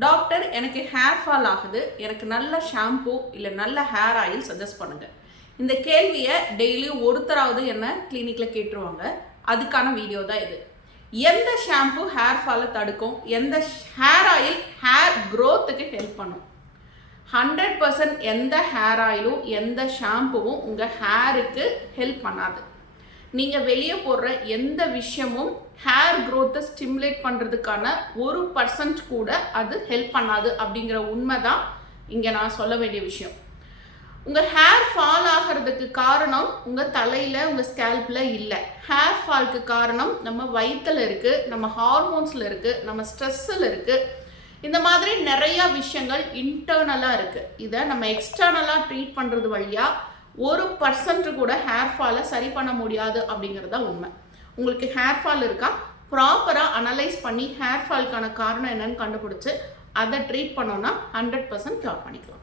Doctor எனக்கு hair fall ஆகுது, எனக்கு நல்ல ஷாம்பு இல்லை நல்ல ஹேர் ஆயில் சஜஸ்ட் பண்ணுங்கள். இந்த கேள்வியை டெய்லி ஒருத்தராவது என்ன கிளினிக்கில் கேட்டுருவாங்க. அதுக்கான வீடியோ தான் இது. எந்த ஷாம்பு ஹேர் ஃபாலை தடுக்கும், எந்த ஹேர் ஆயில் ஹேர் க்ரோத்துக்கு ஹெல்ப் பண்ணும்? 100% எந்த ஹேர் ஆயிலும் எந்த ஷாம்புவும் உங்கள் ஹேருக்கு ஹெல்ப் பண்ணாது. நீங்கள் வெளியே போடுற எந்த விஷயமும் ஹேர் க்ரோத்தை ஸ்டிமுலேட் பண்ணுறதுக்கான 1% கூட அது ஹெல்ப் பண்ணாது அப்படிங்கிற உண்மை தான் இங்கே நான் சொல்ல வேண்டிய விஷயம். உங்கள் ஹேர் ஃபால் ஆகிறதுக்கு காரணம் உங்கள் தலையில், உங்கள் ஸ்கேல்பில் இல்லை. ஹேர் ஃபால்க்கு காரணம் நம்ம வயிற்றில் இருக்குது, நம்ம ஹார்மோன்ஸில் இருக்குது, நம்ம ஸ்ட்ரெஸ்ஸில் இருக்குது. இந்த மாதிரி நிறையா விஷயங்கள் இன்டர்னலாக இருக்குது. இதை நம்ம எக்ஸ்டர்னலாக ட்ரீட் பண்ணுறது வழியாக 1% கூட ஹேர் ஃபாலை சரி பண்ண முடியாது அப்படிங்கிறது தான் உண்மை. உங்களுக்கு ஹேர் ஃபால் இருக்கா, ப்ராப்பராக அனலைஸ் பண்ணி ஹேர் ஃபால்க்கான காரணம் என்னன்னு கண்டுபிடிச்சி அதை ட்ரீட் பண்ணோன்னா 100% க்யூர் பண்ணிக்கலாம்.